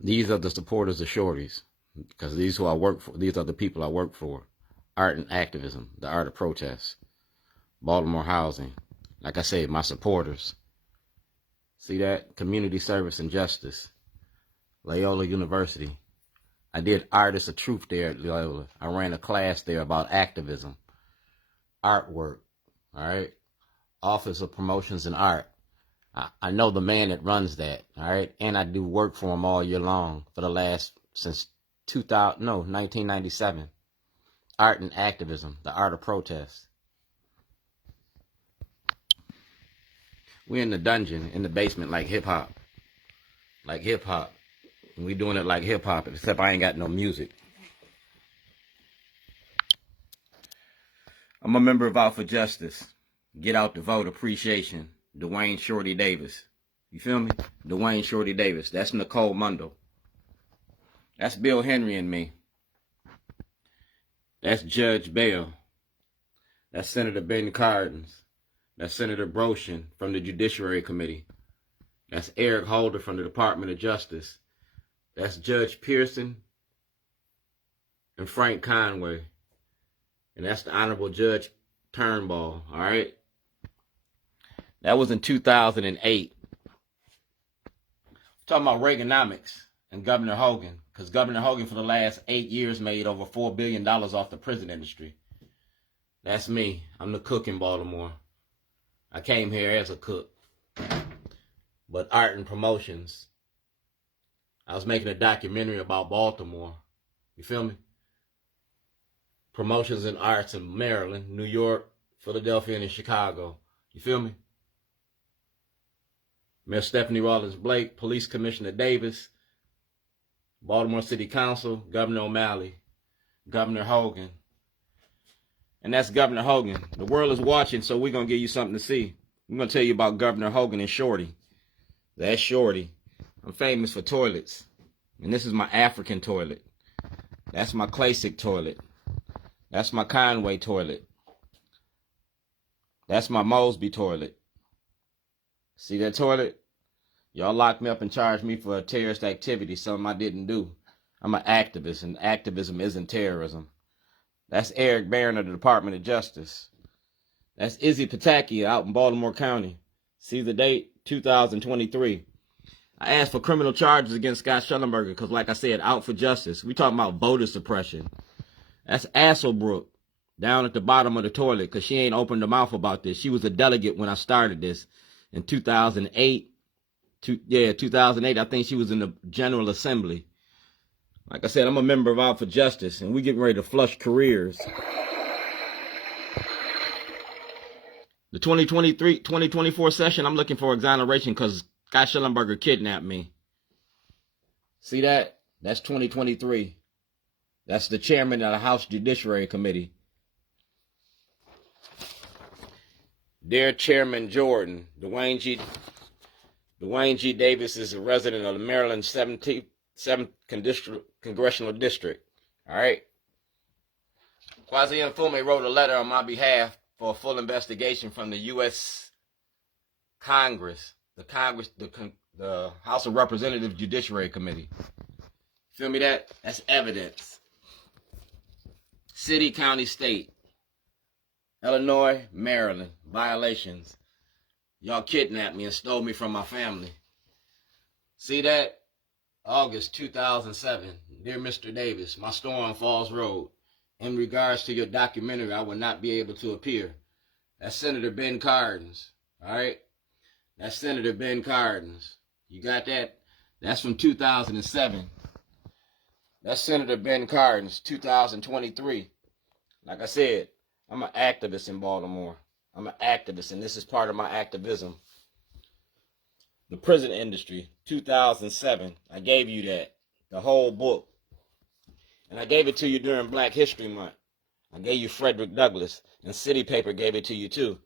These are the supporters of Shorties, because these who I work for, these are the people I work for. Art and activism, the art of protest. Baltimore housing. Like I said, my supporters. See that? Community service and justice. Loyola University. I did Artists of Truth there at Loyola. I ran a class there about activism, artwork, all right? Office of Promotions and Art. I know the man that runs that, all right? And I do work for him all year long for the last, since 1997. Art and activism, the art of protest. We're in the dungeon, in the basement, like hip-hop. Like hip-hop. And we doing it like hip-hop, except I ain't got no music. I'm a member of Out for Justice. Get Out to Vote Appreciation. Dwayne Shorty Davis. You feel me? Dwayne Shorty Davis. That's Nicole Mundell. That's Bill Henry and me. That's Judge Bell. That's Senator Ben Cardin. That's Senator Broshin from the Judiciary Committee. That's Eric Holder from the Department of Justice. That's Judge Pearson and Frank Conway. And that's the Honorable Judge Turnbull, all right? That was in 2008. Talking about Reaganomics and Governor Hogan, because Governor Hogan for the last 8 years made over $4 billion off the prison industry. That's me. I'm the cook in Baltimore. I came here as a cook. But art and promotions. I was making a documentary about Baltimore. You feel me? Promotions and arts in Maryland, New York, Philadelphia, and Chicago. You feel me? Mayor Stephanie Rawlins Blake, Police Commissioner Davis, Baltimore City Council, Governor O'Malley, Governor Hogan. And that's Governor Hogan. The world is watching, so we're going to give you something to see. I'm going to tell you about Governor Hogan and Shorty. That's Shorty. I'm famous for toilets. And this is my African toilet. That's my classic toilet. That's my Conway toilet. That's my Mosby toilet. See that toilet? Y'all locked me up and charged me for a terrorist activity, something I didn't do. I'm an activist, and activism isn't terrorism. That's Eric Barron of the Department of Justice. That's Izzy Pataki out in Baltimore County. See the date? 2023. I asked for criminal charges against Scott Shellenberger because, like I said, out for justice. We talking about voter suppression. That's Asselbrook down at the bottom of the toilet because she ain't opened her mouth about this. She was a delegate when I started this in 2008. 2008. I think she was in the General Assembly. Like I said, I'm a member of Out for Justice, and we getting ready to flush careers. The 2023-2024 session, I'm looking for exoneration because Scott Shellenberger kidnapped me. See that? That's 2023. That's the chairman of the House Judiciary Committee. Dear Chairman Jordan, Dwayne G. Davis is a resident of the Maryland 7th Congressional District. All right? Kwasi Mfume wrote a letter on my behalf for a full investigation from the U.S. Congress, the House of Representatives Judiciary Committee. Feel me that? That's evidence. City, county, state. Illinois, Maryland, violations. Y'all kidnapped me and stole me from my family. See that? August 2007. Dear Mr. Davis, my store on Falls Road. In regards to your documentary, I will not be able to appear. That's Senator Ben Cardin. All right? That's Senator Ben Cardin. You got that? That's from 2007. That's Senator Ben Cardin, 2023. Like I said, I'm an activist in Baltimore. I'm an activist, and this is part of my activism. The prison industry, 2007. I gave you that, the whole book. And I gave it to you during Black History Month. I gave you Frederick Douglass, and City Paper gave it to you too.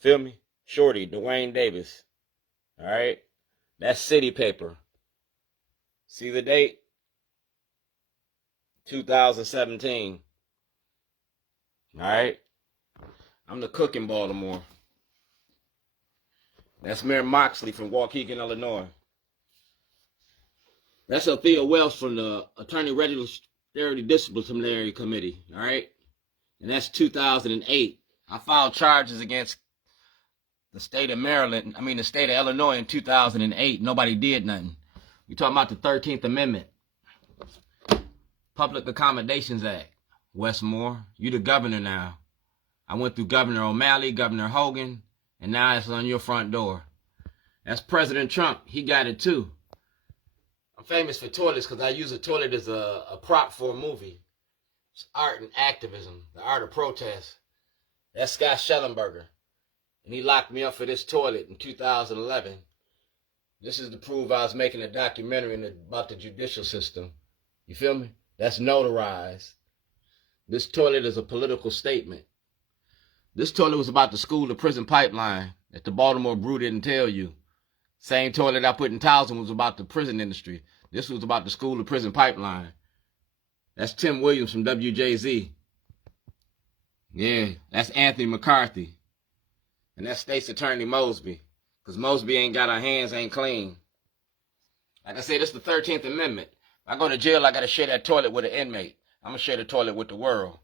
Feel me? Shorty, Dwayne Davis. All right? That's City Paper. See the date? 2017. All right? I'm the cook in Baltimore. That's Mayor Moxley from Waukegan, Illinois. That's Sophia Wells from the Attorney Regulatory Disciplinary Committee, all right? And that's 2008. I filed charges against the state of the state of Illinois in 2008. Nobody did nothing. We talking about the 13th Amendment, Public Accommodations Act. Westmore, you the governor now. I went through Governor O'Malley, Governor Hogan, and now it's on your front door. That's President Trump. He got it too. I'm famous for toilets because I use a toilet as a prop for a movie. It's art and activism, the art of protest. That's Scott Shellenberger. And he locked me up for this toilet in 2011. This is to prove I was making a documentary about the judicial system. You feel me? That's notarized. This toilet is a political statement. This toilet was about the school to prison pipeline that the Baltimore Brew didn't tell you. Same toilet I put in Towson was about the prison industry. This was about the school to prison pipeline. That's Tim Williams from WJZ. Yeah, that's Anthony McCarthy. And that's States Attorney Mosby. Because Mosby ain't got her hands ain't clean. Like I said, this is the 13th Amendment. If I go to jail, I got to share that toilet with an inmate. I'm going to share the toilet with the world.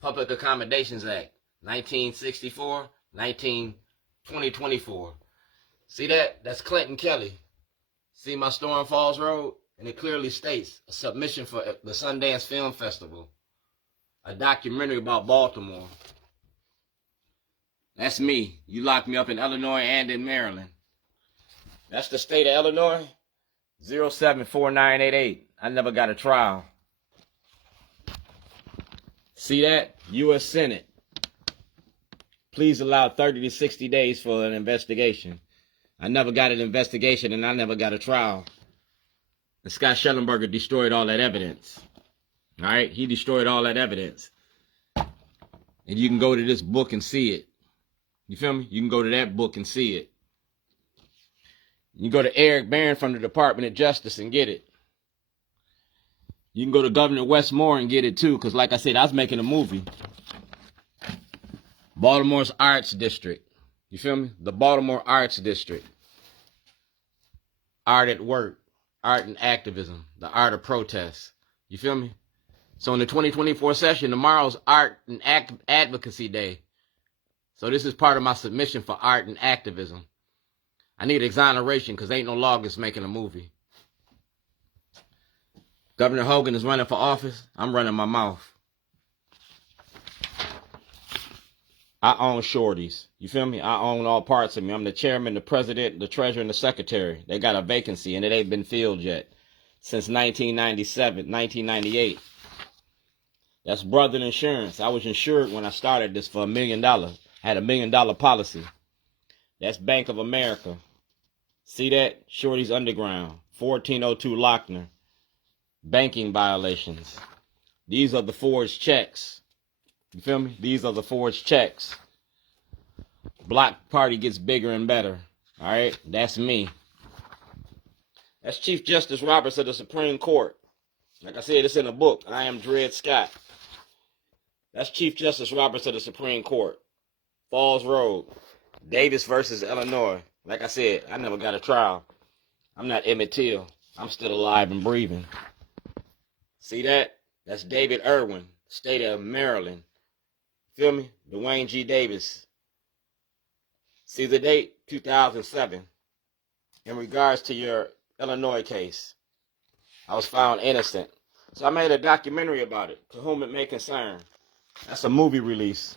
Public Accommodations Act, 1964, 2024. See that? That's Clinton Kelly. See my Storm Falls Road? And it clearly states a submission for the Sundance Film Festival. A documentary about Baltimore. That's me. You locked me up in Illinois and in Maryland. That's the state of Illinois. 074988. I never got a trial. See that? U.S. Senate. Please allow 30 to 60 days for an investigation. I never got an investigation and I never got a trial. And Scott Shellenberger destroyed all that evidence. All right? He destroyed all that evidence. And you can go to this book and see it. You feel me? You can go to that book and see it. You can go to Eric Barron from the Department of Justice and get it. You can go to Governor Westmore and get it too, because like I said, I was making a movie. Baltimore's Arts District. You feel me? The Baltimore Arts District. Art at work. Art and activism. The art of protest. You feel me? So in the 2024 session, tomorrow's Art and Advocacy Day. So this is part of my submission for art and activism. I need exoneration because ain't no lawgists making a movie. Governor Hogan is running for office. I'm running my mouth. I own Shorties. You feel me? I own all parts of me. I'm the chairman, the president, the treasurer, and the secretary. They got a vacancy and it ain't been filled yet. Since 1998. That's Brother Insurance. I was insured when I started this for $1 million. I had $1 million policy. That's Bank of America. See that? Shorty's Underground. 1402 Lochner. Banking violations. These are the forged checks. You feel me? These are the forged checks. Block party gets bigger and better. All right? That's me. That's Chief Justice Roberts of the Supreme Court. Like I said, it's in the book. I am Dred Scott. That's Chief Justice Roberts of the Supreme Court. Falls Road. Davis versus Illinois. Like I said, I never got a trial. I'm not Emmett Till. I'm still alive and breathing. See that? That's David Irwin, state of Maryland. Feel me? Dwayne G. Davis. See the date? 2007. In regards to your Illinois case, I was found innocent. So I made a documentary about it, to whom it may concern. That's a movie release.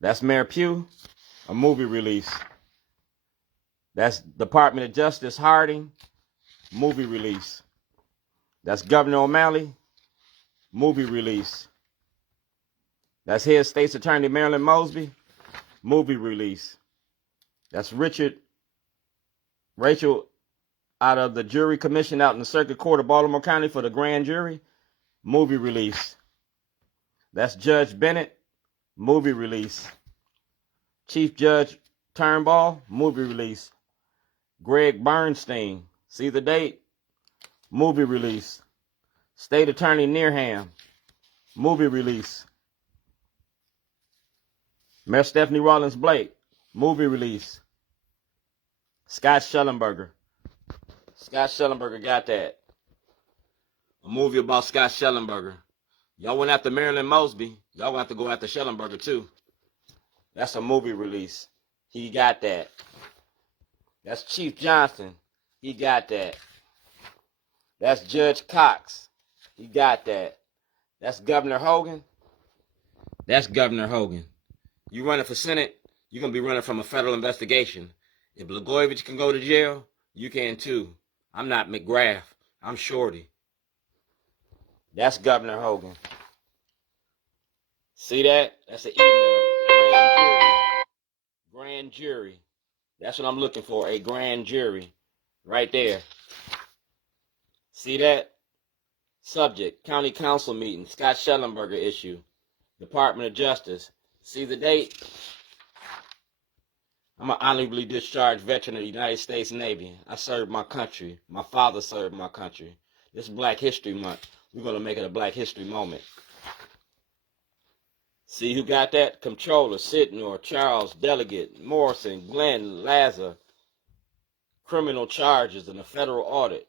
That's Mayor Pugh, a movie release. That's Department of Justice Hardin, movie release. That's Governor O'Malley, movie release. That's his State's Attorney Marilyn Mosby, movie release. That's Rachel out of the jury commission out in the Circuit Court of Baltimore County for the grand jury, movie release. That's Judge Bennett, movie release. Chief Judge Turnbull, movie release. Greg Bernstein, see the date? Movie release. State Attorney Nearham, movie release. Mayor Stephanie Rawlins Blake, movie release. Scott Shellenberger, Scott Shellenberger got that. A movie about Scott Shellenberger. Y'all went after Marilyn Mosby. Y'all want to go after Shellenberger too. That's a movie release. He got that. That's Chief Johnson. He got that. That's Judge Cox. He got that. That's Governor Hogan. That's Governor Hogan. You running for Senate, you're going to be running from a federal investigation. If Blagojevich can go to jail, you can too. I'm not McGrath. I'm Shorty. That's Governor Hogan. See that? That's an email. Grand jury. That's what I'm looking for, a grand jury. Right there. See that? Subject, County Council meeting, Scott Shellenberger issue. Department of Justice. See the date? I'm an honorably discharged veteran of the United States Navy. I served my country. My father served my country. This is Black History Month. We're going to make it a Black History moment. See who got that? Comptroller, Sidnor, Charles, Delegate, Morrison, Glenn, Lazar. Criminal charges and a federal audit.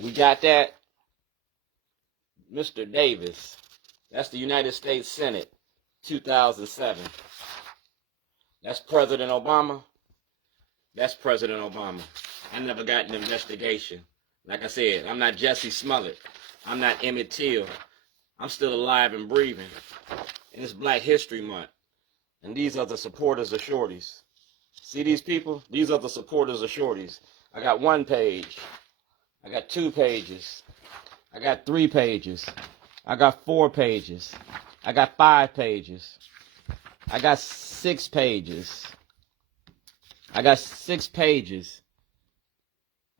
We got that? Mr. Davis. That's the United States Senate, 2007. That's President Obama. That's President Obama. I never got an investigation. Like I said, I'm not Jesse Smollett. I'm not Emmett Till. I'm still alive and breathing. And it's Black History Month. And these are the supporters of Shorties. See these people? These are the supporters of Shorties. I got 1 page. I got 2 pages. I got 3 pages. I got 4 pages. I got 5 pages. I got 6 pages. I got 6 pages.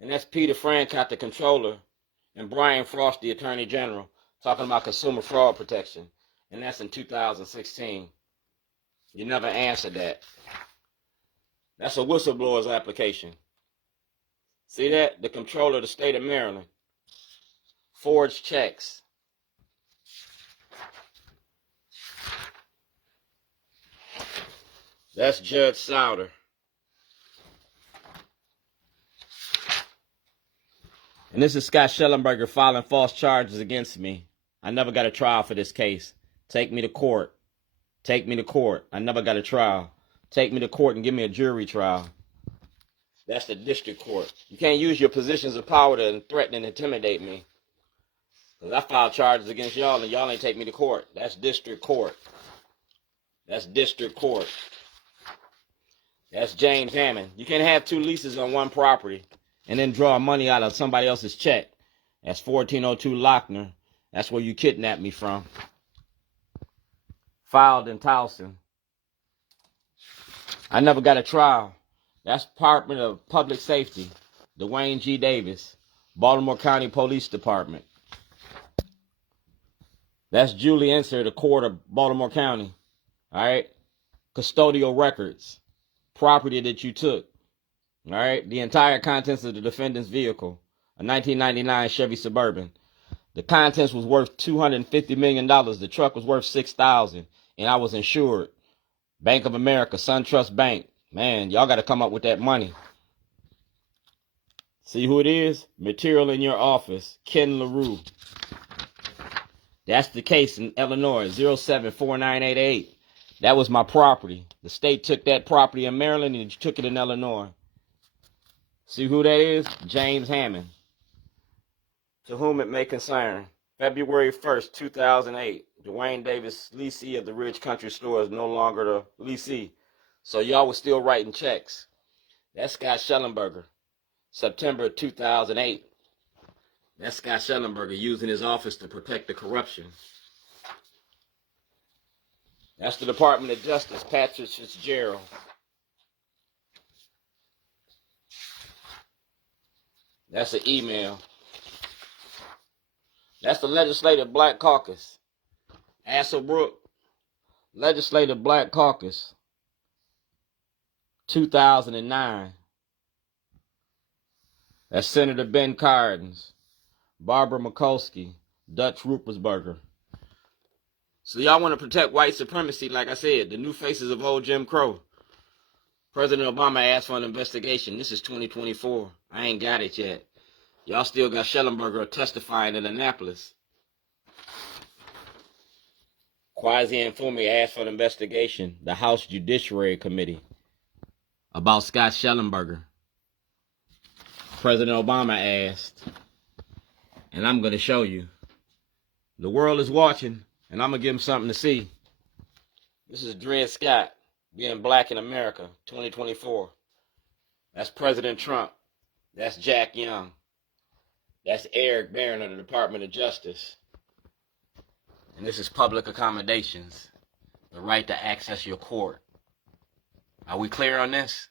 And that's Peter Francott, the controller, and Brian Frost, the attorney general, talking about consumer fraud protection. And that's in 2016. You never answered that. That's a whistleblower's application. See that? The controller of the state of Maryland. Forged checks. That's Judge Souter. And this is Scott Shellenberger filing false charges against me. I never got a trial for this case. Take me to court. Take me to court. I never got a trial. Take me to court and give me a jury trial. That's the district court. You can't use your positions of power to threaten and intimidate me. Because I filed charges against y'all and y'all ain't take me to court. That's district court. That's district court. That's James Hammond. You can't have 2 leases on 1 property and then draw money out of somebody else's check. That's 1402 Lochner. That's where you kidnapped me from. Filed in Towson. I never got a trial. That's Department of Public Safety. Dwayne G. Davis. Baltimore County Police Department. That's Julie Enser, the court of Baltimore County. All right? Custodial records. Property that you took. All right? The entire contents of the defendant's vehicle. A 1999 Chevy Suburban. The contents was worth $250 million. The truck was worth $6,000. And I was insured. Bank of America, SunTrust Bank. Man, y'all got to come up with that money. See who it is? Material in your office. Ken LaRue. That's the case in Illinois, 074988. That was my property. The state took that property in Maryland and took it in Illinois. See who that is? James Hammond. To whom it may concern. February 1st, 2008. Dwayne Davis, leasee of the Ridge Country Store, is no longer the leasee. So y'all was still writing checks. That's Scott Shellenberger. September 2008. That's Scott Shellenberger using his office to protect the corruption. That's the Department of Justice, Patrick Fitzgerald. That's an email. That's the Legislative Black Caucus. Asselbrook, Legislative Black Caucus, 2009. That's Senator Ben Cardin, Barbara Mikulski, Dutch Ruppersberger. So y'all want to protect white supremacy, like I said, the new faces of old Jim Crow. President Obama asked for an investigation. This is 2024. I ain't got it yet. Y'all still got Shellenberger testifying in Annapolis. Kwasi Mfume asked for an investigation. The House Judiciary Committee about Scott Shellenberger. President Obama asked, and I'm going to show you. The world is watching, and I'm going to give them something to see. This is Dred Scott, being black in America, 2024. That's President Trump. That's Jack Young. That's Eric Barron of the Department of Justice. And this is public accommodations, the right to access your court. Are we clear on this?